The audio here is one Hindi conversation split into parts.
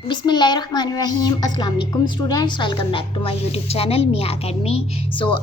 बिस्मिल्लाहिर्रहमानिर्रहीम। अस्सलाम वालेकुम students, welcome back to my YouTube channel Miya academy.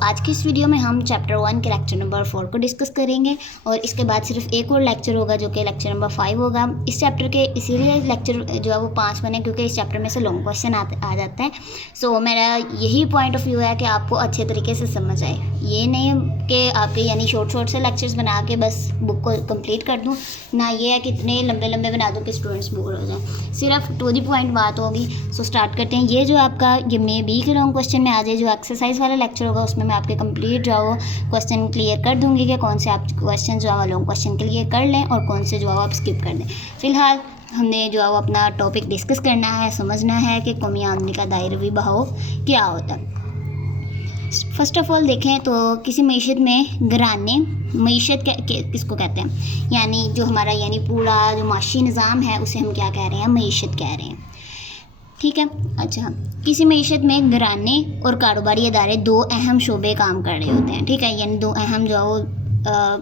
आज की इस वीडियो में हम चैप्टर 1 के लेक्चर नंबर 4 को डिस्कस करेंगे और इसके बाद सिर्फ एक और लेक्चर होगा जो कि लेक्चर नंबर 5 होगा। इस चैप्टर के इसीलिए लेक्चर जो है वो 5 बने क्योंकि इस चैप्टर में से लॉन्ग क्वेश्चन आ जाते हैं। मेरा यही पॉइंट ऑफ व्यू है कि आपको अच्छे तरीके से समझ आए, ये नहीं कि आपके यानी शॉर्ट से लेक्चर्स बना के बस बुक को कंप्लीट कर दूँ, ना ये है कि इतने लंबे लंबे बना दूँ कि स्टूडेंट्स बोर हो जाएँ। सिर्फ टू द पॉइंट बात होगी। स्टार्ट करते हैं। ये जो आपका ये मे बी के लॉन्ग क्वेश्चन में आ जाए, जो एक्सरसाइज वाला लेक्चर होगा उसमें मैं आपके कंप्लीट जो है क्वेश्चन क्लियर कर दूँगी कि कौन से आप क्वेश्चन जो है लॉन्ग क्वेश्चन क्लियर कर लें और कौन से जो है आप स्किप कर दें। फ़िलहाल हमने जो है अपना टॉपिक डिस्कस करना है, समझना है कि कौमी आमदनी का दायरवी बहाव क्या होता है। फर्स्ट ऑफ ऑल देखें तो किसी मईशत में घराने, मईशत किसको कहते हैं, यानी जो हमारा यानी पूरा जो माशी निज़ाम है उसे हम क्या कह रहे हैं, मईशत कह रहे हैं। ठीक है। अच्छा, किसी मईशत में घराने और कारोबारी अदारे दो अहम शोबे काम कर रहे होते हैं। ठीक है, यानी दो अहम जो वो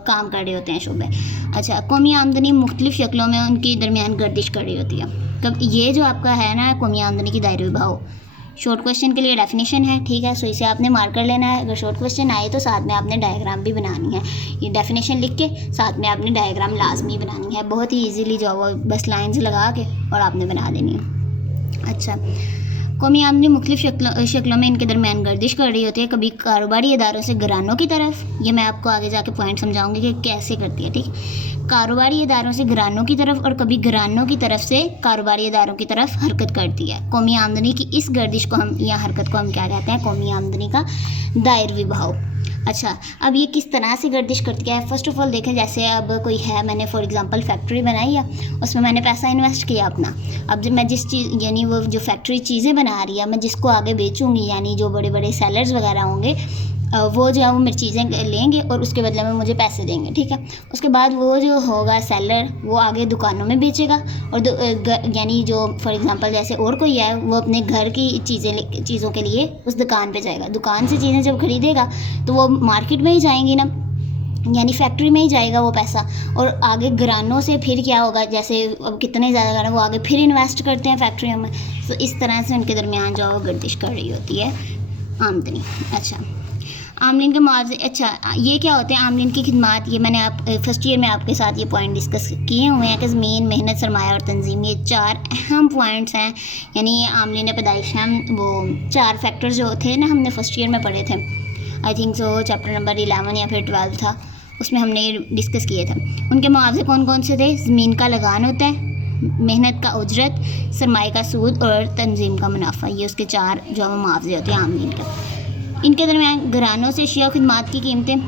काम कर रहे होते हैं शोबे। अच्छा, कौमी आमदनी मुख्तलिफ़ शक्लों में उनके दरमियान गर्दिश कर रही होती है। तब ये जो आपका है ना कौमी आमदनी की दायरे बहाव, शॉर्ट क्वेश्चन के लिए डेफिनेशन है। ठीक है, सो इसे आपने मार्क कर लेना है। अगर शॉर्ट क्वेश्चन आए तो साथ में आपने डायग्राम भी बनानी है। ये डेफिनेशन लिख के साथ में आपने डायग्राम लाजमी बनानी है। बहुत ही इजीली जो वो बस लाइंस लगा के और आपने बना देनी है। अच्छा, कौमी आमदनी मुख्तलिफ़ शक्लों में इनके दरमियान गर्दिश कर रही होती है, कभी कारोबारी इदारों से घरानों की तरफ, ये मैं आपको आगे जाके पॉइंट समझाऊंगी कि कैसे करती है। ठीक, कारोबारी इदारों से घरानों की तरफ और कभी घरानों की तरफ से कारोबारी इदारों की तरफ हरकत करती है। कौमी आमदनी की इस गर्दिश को हम या हरकत को हम क्या कहते हैं, कौमी आमदनी का दायरवी बहाव। अच्छा, अब ये किस तरह से गर्दिश करती है। फ़र्स्ट ऑफ ऑल देखें, जैसे अब कोई है, मैंने फॉर एग्जांपल फैक्ट्री बनाई है, उसमें मैंने पैसा इन्वेस्ट किया अपना। अब जब मैं जिस चीज़ यानी वो जो फैक्ट्री चीज़ें बना रही है, मैं जिसको आगे बेचूंगी, यानी जो बड़े बड़े सेलर्स वगैरह होंगे, वो जो है वो मेरी चीज़ें लेंगे और उसके बदले में मुझे पैसे देंगे। ठीक है, उसके बाद वो जो होगा सेलर, वो आगे दुकानों में बेचेगा और यानी जो फॉर एग्जांपल जैसे और कोई है, वो अपने घर की चीज़ों के लिए उस दुकान पे जाएगा। दुकान से चीज़ें जब खरीदेगा तो वो मार्केट में ही जाएंगी ना, यानी फैक्ट्री में ही जाएगा वो पैसा। और आगे घरानों से फिर क्या होगा, जैसे अब कितने ज़्यादा घराने वो आगे फिर इन्वेस्ट करते हैं फैक्ट्रियों में। तो इस तरह से उनके दरमियान जो है गर्दिश कर रही होती है आमदनी। अच्छा, आमदनी के मुआवजे। अच्छा, ये क्या होते हैं आमदनी की खिदमात। ये मैंने आप फर्स्ट ईयर में आपके साथ ये पॉइंट डिस्कस किए हुए हैं कि ज़मीन, मेहनत, सरमाया और तंजीम, ये 4 अहम पॉइंट्स हैं। यानी ये आमदनी पैदाइश हम वो 4 फैक्टर्स जो थे ना, हमने फर्स्ट ईयर में पढ़े थे, I think so chapter number 11 या फिर 12 था, उसमें हमने डिस्कस किए थे। उनके मुआवजे कौन कौन से थे। ज़मीन का लगान होता है, मेहनत का उजरत, सरमाए का सूद और तंजीम का मुनाफा। ये उसके 4 जो है मुआवजे होते हैं आमदनी के। इनके दरमियान घरानों से अशिया खिदमात की कीमतें।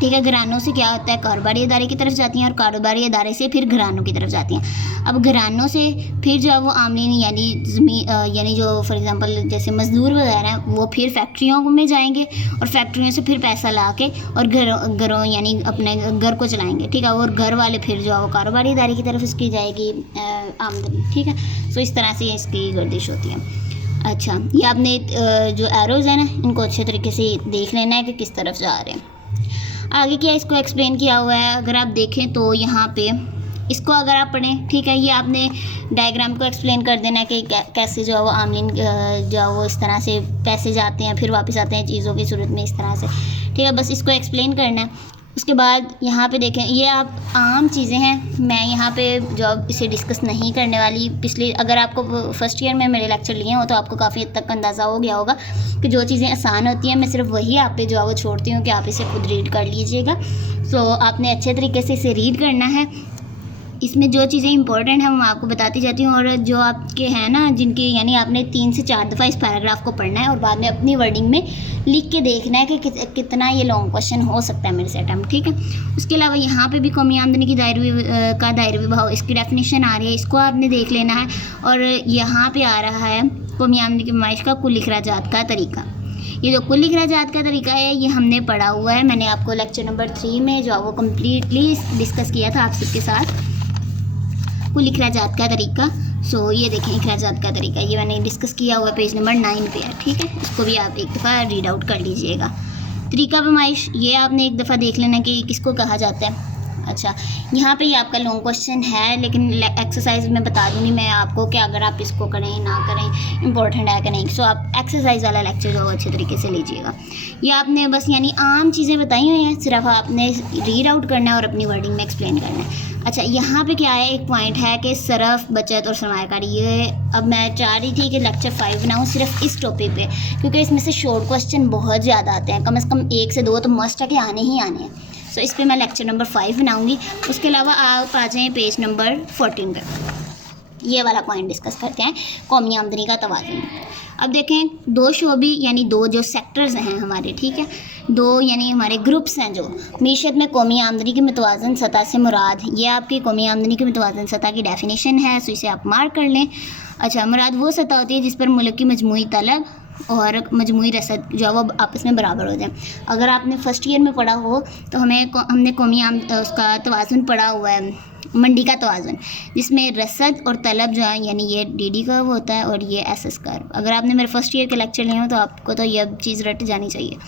ठीक है, घरानों से क्या होता है, कारोबारी इदारे की तरफ जाती हैं और कारोबारी इदारे से फिर घरानों की तरफ जाती हैं। अब घरानों से फिर जो है वो आमदनी यानी ज़मीन यानी जो फॉर एग्जांपल जैसे मज़दूर वगैरह हैं, वो फिर फैक्ट्रियों में जाएंगे और फैक्ट्रियों से फिर पैसा ला के और घरों यानी अपने घर को चलाएंगे। ठीक है, और घर वाले फिर जो है वो कारोबारी इदारे की तरफ इसकी जाएगी आमदनी। ठीक है, सो इस तरह से इसकी गर्दिश होती है। अच्छा, ये आपने जो एरोज़ है ना, इनको अच्छे तरीके से देख लेना है कि किस तरफ जा रहे हैं। आगे क्या इसको एक्सप्लेन किया हुआ है, अगर आप देखें तो यहाँ पे इसको अगर आप पढ़ें, ठीक है, ये आपने डायग्राम को एक्सप्लेन कर देना है कि कैसे जो है वो आमदनी जो है वो इस तरह से पैसे जाते हैं फिर वापस आते हैं चीज़ों की सूरत में इस तरह से। ठीक है, बस इसको एक्सप्लेन करना है। उसके बाद यहाँ पे देखें, ये आप आम चीज़ें हैं, मैं यहाँ पे जो इसे डिस्कस नहीं करने वाली। पिछले अगर आपको फर्स्ट ईयर में मेरे लेक्चर लिए हो तो आपको काफ़ी हद तक अंदाज़ा हो गया होगा कि जो चीज़ें आसान होती हैं मैं सिर्फ वही आप पे जो है वो छोड़ती हूँ कि आप इसे खुद रीड कर लीजिएगा। सो आपने अच्छे तरीके से इसे रीड करना है। इसमें जो चीज़ें इंपॉर्टेंट हैं वो मैं आपको बताती जाती हूँ, और जो आपके हैं ना जिनके यानी आपने 3 से 4 दफ़ा इस पैराग्राफ को पढ़ना है और बाद में अपनी वर्डिंग में लिख के देखना है कि कितना ये लॉन्ग क्वेश्चन हो सकता है मेरे से अटैम्प्ट। ठीक है, उसके अलावा यहाँ पे भी कौमी आमदनी की दायरवी बहाव, इसकी डेफिनेशन आ रही है, इसको आपने देख लेना है। और यहाँ पर आ रहा है कौमी आमदनी की नुमाइश का कुल अखराजात का तरीका। ये जो कुल अखराजात का तरीका है ये हमने पढ़ा हुआ है, मैंने आपको लेक्चर नंबर 3 में जो वो कम्प्लीटली डिस्कस किया था आप सबके साथ, कुल अखराजात का तरीका। ये देखें अखराजात का तरीका, ये मैंने डिस्कस किया हुआ पेज नंबर 9 पे है। ठीक है, इसको भी आप एक दफ़ा रीड आउट कर लीजिएगा। तरीका पैमाइश, ये आपने एक दफ़ा देख लेना कि किसको कहा जाता है। अच्छा, यहाँ पे ये आपका लॉन्ग क्वेश्चन है, लेकिन एक्सरसाइज में बता दूँगी मैं आपको कि अगर आप इसको करें ना करें इंपॉर्टेंट है कि नहीं। सो आप एक्सरसाइज वाला लेक्चर जो अच्छे तरीके से लीजिएगा। ये आपने बस यानी आम चीज़ें बताई हुई हैं, सिर्फ आपने रीड आउट करना है और अपनी वर्डिंग में एक्सप्लेन करना है। अच्छा, यहाँ पे क्या है, एक पॉइंट है कि सरफ, बचत और सरमायाकारी। ये अब मैं चाह रही थी कि लेक्चर 5 बनाऊँ सिर्फ इस टॉपिक पे, क्योंकि इसमें से शॉर्ट क्वेश्चन बहुत ज़्यादा आते हैं, कम से कम 1 से 2 तो मस्ट है कि आने ही आने हैं। सो इस पर मैं लेक्चर नंबर 5 बनाऊँगी। उसके अलावा आप आ जाएँ पेज नंबर 14 पे। ये वाला पॉइंट डिस्कस करते हैं, कौमी आमदनी का तवाज़ुन। अब देखें, दो शोबी यानी दो जो सेक्टर्स हैं हमारे, ठीक है, दो यानी हमारे ग्रुप्स हैं जो मीशत में कौमी आमदनी की मुतवाज़न सतह से मुराद। ये आपकी कौमी आमदनी की मुतवाज़न सतह की डेफिनेशन है, सो इसे आप मार्क कर लें। अच्छा, मुराद वो सतह होती है जिस पर मुल्क की मजमूई तलब और मजमूई रसद जो है वो आपस में बराबर हो जाए। अगर आपने फर्स्ट ईयर में पढ़ा हो तो हमने कौमी उसका तवाज़ुन पढ़ा हुआ है, मंडी का तवाज़ुन, जिसमें रसद और तलब जो है यानी ये डीडी कर्व होता है और ये एसएस कर्व। अगर आपने मेरे फर्स्ट ईयर के लेक्चर लिए हो तो आपको तो यह चीज़ रट जानी चाहिए।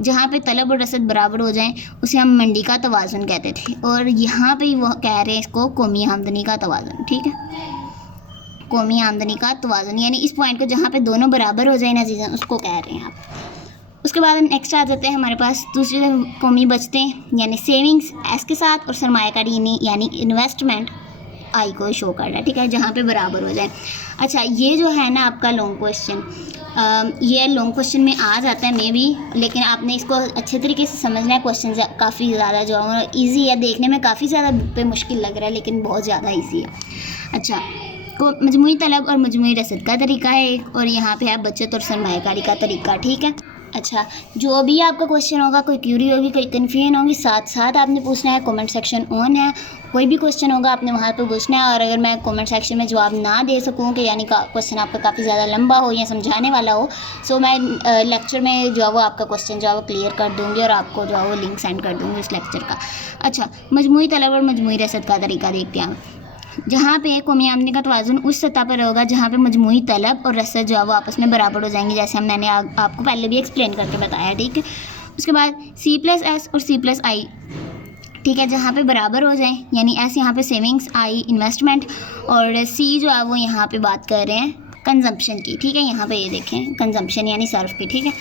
जहाँ पे तलब और रसद बराबर हो जाएं उसे हम मंडी का तवाज़ुन कहते थे, और यहाँ पे वो कह रहे हैं इसको कौमी आमदनी का तवाज़ुन। ठीक है, कौमी आमदनी का तवाज़ुन यानी इस पॉइंट को जहाँ पे दोनों बराबर हो जाए ना चीज़ें, उसको कह रहे हैं आप। उसके बाद नेक्स्ट आ जाते हैं हमारे पास दूसरी कौमी बचतें यानी सेविंग्स एस के साथ, और सरमायाकारी यानी इन्वेस्टमेंट आई को शो कर रहा है। ठीक है, जहाँ पे बराबर हो जाए। अच्छा, ये जो है ना आपका लॉन्ग क्वेश्चन, ये लॉन्ग क्वेश्चन में आ जाता है मे भी, लेकिन आपने इसको अच्छे तरीके से समझना है। क्वेश्चन काफ़ी ज़्यादा जो है ईजी है, देखने में काफ़ी ज़्यादा पे मुश्किल लग रहा है लेकिन बहुत ज़्यादा ईजी है। अच्छा, को मजमूई तलब और मजमूई रसद का तरीका है एक, और यहाँ पे है बचत और सरमायाकारी का तरीका। ठीक है। अच्छा, जो भी आपका क्वेश्चन होगा, कोई क्यूरी होगी, कोई कन्फ्यूजन होगी, साथ साथ आपने पूछना है। कमेंट सेक्शन ऑन है, कोई भी क्वेश्चन होगा आपने वहाँ पे पूछना है। और अगर मैं कमेंट सेक्शन में जवाब ना दे सकूँ कि यानी क्वेश्चन आपका काफ़ी ज़्यादा लंबा हो या समझाने वाला हो, सो मैं लेक्चर में जो है वो आपका क्वेश्चन जो है वो क्लियर कर दूँगी और आपको जो है वो लिंक सेंड कर दूँगी उस लेक्चर का। अच्छा, मजमूई तलब और मजमूई रसद का तरीका देखते हैं। जहाँ पे कौमी आमदनी का तवाज़ुन उस सतह पर होगा जहाँ पे मजमूई तलब और रसद जो है वो आपस में बराबर हो जाएंगे, जैसे मैंने आपको पहले भी एक्सप्लेन करके बताया। ठीक है, उसके बाद C+S और C+I, ठीक है, जहाँ पे बराबर हो जाएं, यानी S यहाँ पे सेविंग्स, I इन्वेस्टमेंट, और C जो है वो यहाँ पे बात कर रहे हैं कंजम्पशन की। ठीक है, यहाँ पे ये देखें कंजम्पशन यानी सर्फ की। ठीक है,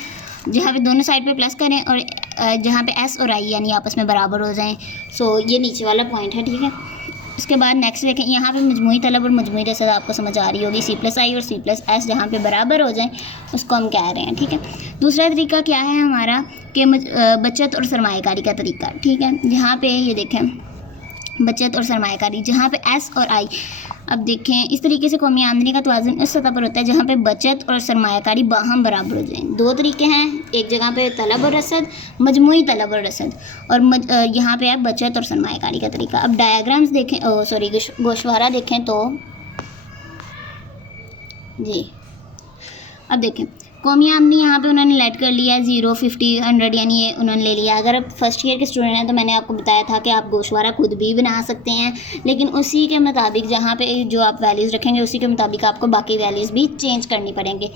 जहाँ पे दोनों साइड पे प्लस करें और जहाँ पे S और I यानी आपस में बराबर हो जाएं। सो ये नीचे वाला पॉइंट है। ठीक है, उसके बाद नेक्स्ट देखें, यहाँ पे मजमूई तलब और मजमूई रसद आपको समझ आ रही होगी। C+I और C+S जहाँ पे बराबर हो जाएं उसको हम कह रहे हैं। ठीक है, दूसरा तरीका क्या है हमारा कि बचत और सरमायाकारी का तरीका। ठीक है, यहाँ पे ये देखें बचत और सरमायाकारी, जहाँ पे S और I, अब देखें इस तरीके से कौमी आमदनी का तवाज़ुन उस सतह पर होता है जहाँ पे बचत और सरमायाकारी बाहम बराबर हो जाएं। दो तरीके हैं, एक जगह पे तलब और रसद, मजमूई तलब और रसद, और यहाँ पे है बचत और सरमायाकारी का तरीका। अब डायग्राम्स देखें, सॉरी गोशवारा देखें तो जी, अब देखें कौमी आमदनी यहाँ पे उन्होंने लेट कर लिया है 0, 50, 100 यानी ये उन्होंने ले लिया। अगर आप फर्स्ट ईयर के स्टूडेंट हैं तो मैंने आपको बताया था कि आप गोशवारा खुद भी बना सकते हैं, लेकिन उसी के मुताबिक जहाँ पे जो आप वैल्यूज़ रखेंगे उसी के मुताबिक आपको बाकी वैल्यूज़ भी चेंज करनी पड़ेंगे।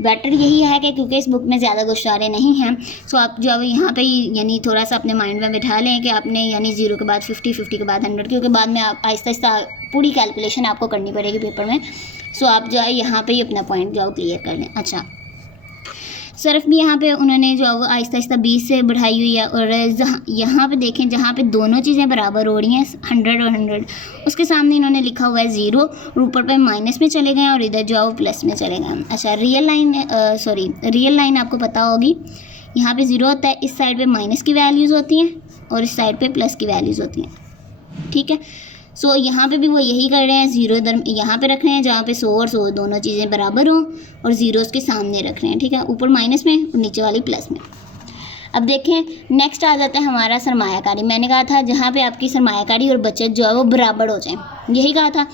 बेटर यही है कि क्योंकि इस बुक में ज़्यादा गोशवारे नहीं हैं, सो आप जो यहाँ पे यानी थोड़ा सा अपने माइंड में बिठा लें कि आपने यानी 0 के बाद 50, 50 के बाद 100, क्योंकि बाद में आप आहिस्ता आहिस्ता पूरी कैलकुलेशन आपको करनी पड़ेगी पेपर में। सो आप जो है यहाँ पे ही अपना पॉइंट जो क्लियर कर लें। अच्छा, सर्फ भी यहाँ पे उन्होंने जो वो आहिस्ता आहिस्ता 20 से बढ़ाई हुई है, और यहाँ पे देखें जहाँ पे दोनों चीज़ें बराबर हो रही हैं 100 और 100, उसके सामने इन्होंने लिखा हुआ है 0, और ऊपर पे माइनस में चले गए और इधर जो है वो प्लस में चले गए। अच्छा, रियल लाइन आपको पता होगी, यहाँ पे 0 होता है, इस साइड पे माइनस की वैल्यूज़ होती हैं और इस साइड पे प्लस की वैल्यूज़ होती हैं। ठीक है, सो यहाँ पे भी वो यही कर रहे हैं, 0 यहाँ पे रख रहे हैं जहाँ पे 100 और 100 दोनों चीज़ें बराबर हों, और 0 उसके सामने रख रहे हैं। ठीक है, ऊपर माइनस में और नीचे वाली प्लस में। अब देखें नेक्स्ट आ जाता है हमारा सरमायाकारी। मैंने कहा था जहाँ पे आपकी सरमायाकारी और बचत जो है वो बराबर हो जाए, यही कहा था।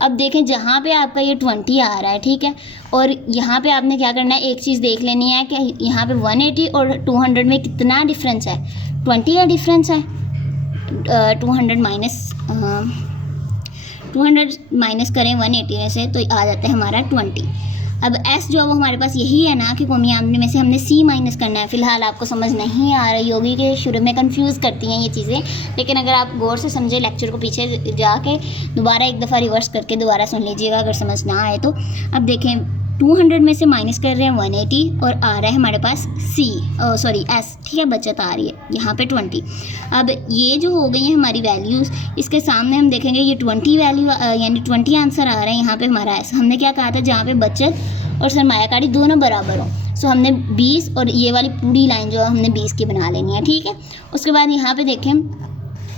अब देखें जहाँ पे आपका ये 20 आ रहा है, ठीक है, और यहाँ पे आपने क्या करना है, एक चीज़ देख लेनी है कि यहाँ पे 180 और 200 में कितना डिफरेंस है। 20 का डिफरेंस है, 200 माइनस करें 180 में से तो आ जाता है हमारा 20। अब एस जो है वो हमारे पास यही है ना कि कौमी आमदनी में से हमने सी माइनस करना है। फ़िलहाल आपको समझ नहीं आ रही होगी कि शुरू में कंफ्यूज करती हैं ये चीज़ें, लेकिन अगर आप गौर से समझे लेक्चर को पीछे जाके दोबारा एक दफ़ा रिवर्स करके दोबारा सुन लीजिएगा अगर समझ ना आए तो। अब देखें 200 में से माइनस कर रहे हैं 180 और आ रहा है हमारे पास एस, ठीक है, बचत आ रही है यहाँ पे 20। अब ये जो हो गई हैं हमारी वैल्यूज़, इसके सामने हम देखेंगे ये 20 वैल्यू यानी 20 आंसर आ रहा है यहाँ पे हमारा एस। हमने क्या कहा था, जहाँ पे बचत और सरमायाकारी दोनों बराबर हों, सो हमने 20 और ये वाली पूरी लाइन जो है हमने 20 की बना लेनी है, ठीक है। उसके बाद यहाँ पे देखें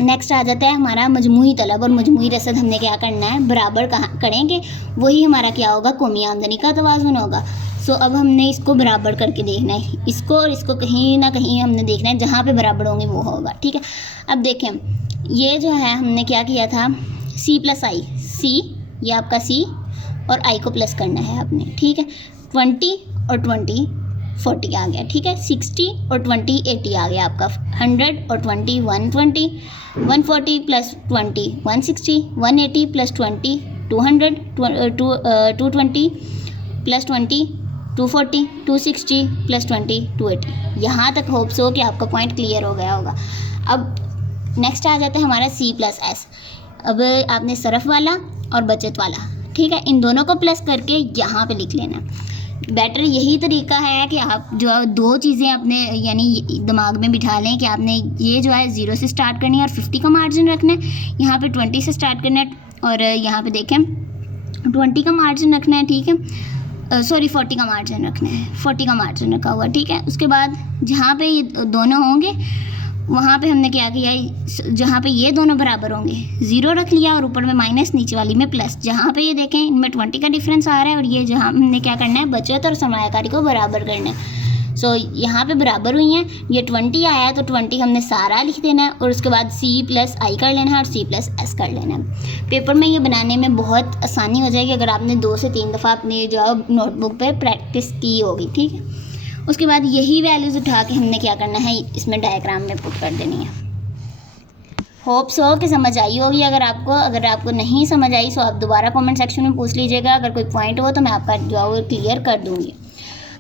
नेक्स्ट आ जाता है हमारा मजमूई तलब, और मजमूई रसद हमने क्या करना है, बराबर कहाँ करेंगे, वही हमारा क्या होगा, कौमी आमदनी का तवाज़ुन होगा। सो अब हमने इसको बराबर करके देखना है, इसको और इसको कहीं ना कहीं हमने देखना है, जहाँ पे बराबर होंगे वो होगा, ठीक है। अब देखें ये जो है हमने क्या किया था, सी प्लस आई, सी ये आपका सी और आई को प्लस करना है आपने, ठीक है। 20 और 20 40 आ गया, ठीक है। 60 और 20 80 आ गया आपका। 100 और 20 120, 140 प्लस 20 160, 180 प्लस 20 200, 220 प्लस 20 240, 260 प्लस 20 280। यहाँ तक होप्स हो कि आपका पॉइंट क्लियर हो गया होगा। अब नेक्स्ट आ जाता है हमारा सी प्लस एस। अब आपने सरफ वाला और बचत वाला, ठीक है, इन दोनों को प्लस करके यहाँ पे लिख लेना। बेटर यही तरीका है कि आप जो दो चीज़ें अपने यानी दिमाग में बिठा लें कि आपने ये जो है 0 से स्टार्ट करनी है और 50 का मार्जिन रखना है, यहाँ पे 20 से स्टार्ट करना है और यहाँ पे देखें 20 का मार्जिन रखना है, ठीक है, 40 का मार्जिन रखना है, 40 का मार्जिन रखा हुआ, ठीक है। उसके बाद जहाँ पे ये दोनों होंगे वहाँ पे हमने क्या किया, जहाँ पे ये दोनों बराबर होंगे 0 रख लिया और ऊपर में माइनस, नीचे वाली में प्लस। जहाँ पे ये देखें इनमें 20 का डिफरेंस आ रहा है और ये जहाँ हमने क्या करना है, बचत और सरमायाकारी को बराबर करना है। सो यहाँ पे बराबर हुई हैं, ये 20 आया है तो 20 हमने सारा लिख देना है और उसके बाद सी प्लस आई कर लेना है और सी प्लस एस कर लेना है। पेपर में ये बनाने में बहुत आसानी हो जाएगी अगर आपने 2 से 3 दफ़ा अपने जो है नोटबुक पर प्रैक्टिस की होगी, ठीक है। उसके बाद यही वैल्यूज़ उठा के हमने क्या करना है, इसमें डायग्राम में पुट कर देनी है। होप्स हो कि समझ आई होगी। अगर आपको नहीं समझ आई सो आप दोबारा कमेंट सेक्शन में पूछ लीजिएगा, अगर कोई पॉइंट हो तो मैं आपका जो है वो क्लियर कर दूँगी।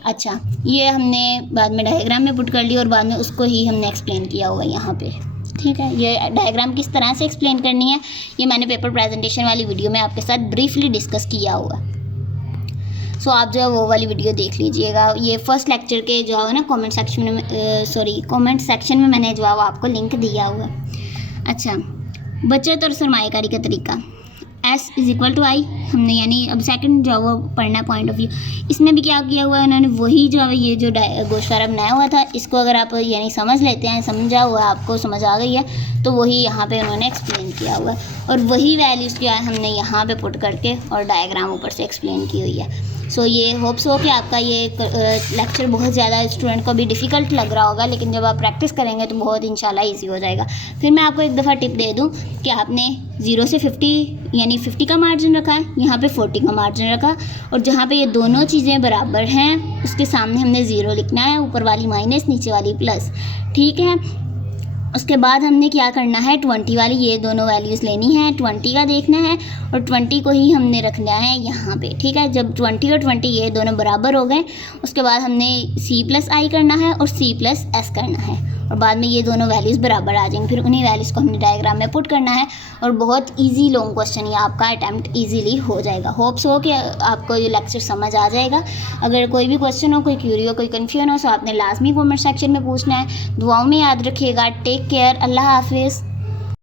अच्छा, ये हमने बाद में डायग्राम में पुट कर लिया और बाद में उसको ही हमने एक्सप्लेन किया हुआ यहाँ पे, ठीक है। ये डायग्राम किस तरह से एक्सप्लेन करनी है ये मैंने पेपर प्रेजेंटेशन वाली वीडियो में आपके साथ ब्रीफली डिस्कस किया हुआ है। सो आप जो है वो वाली वीडियो देख लीजिएगा। ये फर्स्ट लेक्चर के जो है ना कमेंट सेक्शन में मैंने जो है वो आपको लिंक दिया हुआ है। अच्छा, बचत और सरमायाकारी का तरीका, S = I हमने यानी अब सेकंड जो है वो पढ़ना पॉइंट ऑफ व्यू। इसमें भी क्या किया हुआ है उन्होंने, वही जो है ये जो गोश्वारा बनाया हुआ था, इसको अगर आप यानी समझ लेते हैं, समझा हुआ है, आपको समझ आ गई है तो वही यहाँ पे उन्होंने एक्सप्लेन किया हुआ है और वही वैल्यूज़ क्या है हमने यहाँ पे पुट करके और डायग्राम ऊपर से एक्सप्लेन की हुई है। सो ये होप्स हो कि आपका ये लेक्चर बहुत ज़्यादा स्टूडेंट को भी डिफ़िकल्ट लग रहा होगा, लेकिन जब आप प्रैक्टिस करेंगे तो बहुत इंशाल्लाह ईजी हो जाएगा। फिर मैं आपको एक दफ़ा टिप दे दूँ कि आपने 0 से 50 यानी 50 का मार्जिन रखा है, यहाँ पे 40 का मार्जिन रखा और जहाँ पे ये दोनों चीज़ें बराबर हैं उसके सामने हमने 0 लिखना है, ऊपर वाली माइनस नीचे वाली प्लस, ठीक है। उसके बाद हमने क्या करना है, 20 वाली ये दोनों वैल्यूज़ लेनी है, 20 का देखना है और 20 को ही हमने रखना है यहाँ पे, ठीक है। जब 20 और 20 ये दोनों बराबर हो गए उसके बाद हमने C प्लस आई करना है और C प्लस एस करना है और बाद में ये दोनों वैल्यूज़ बराबर आ जाएंगे। फिर उन्हीं वैल्यूज़ को हमने डायग्राम में पुट करना है और बहुत ईजी लॉन्ग क्वेश्चन ये आपका अटैम्प्ट ईजीली हो जाएगा। होप्स हो कि आपको ये लेक्चर समझ आ जाएगा। अगर कोई भी क्वेश्चन हो, कोई क्यूरी हो, कोई कन्फ्यूजन हो तो आपने लाजमी कमेंट सेक्शन में पूछना है। दुआओं में याद रखिएगा। टेक केयर, अल्लाह हाफिज़।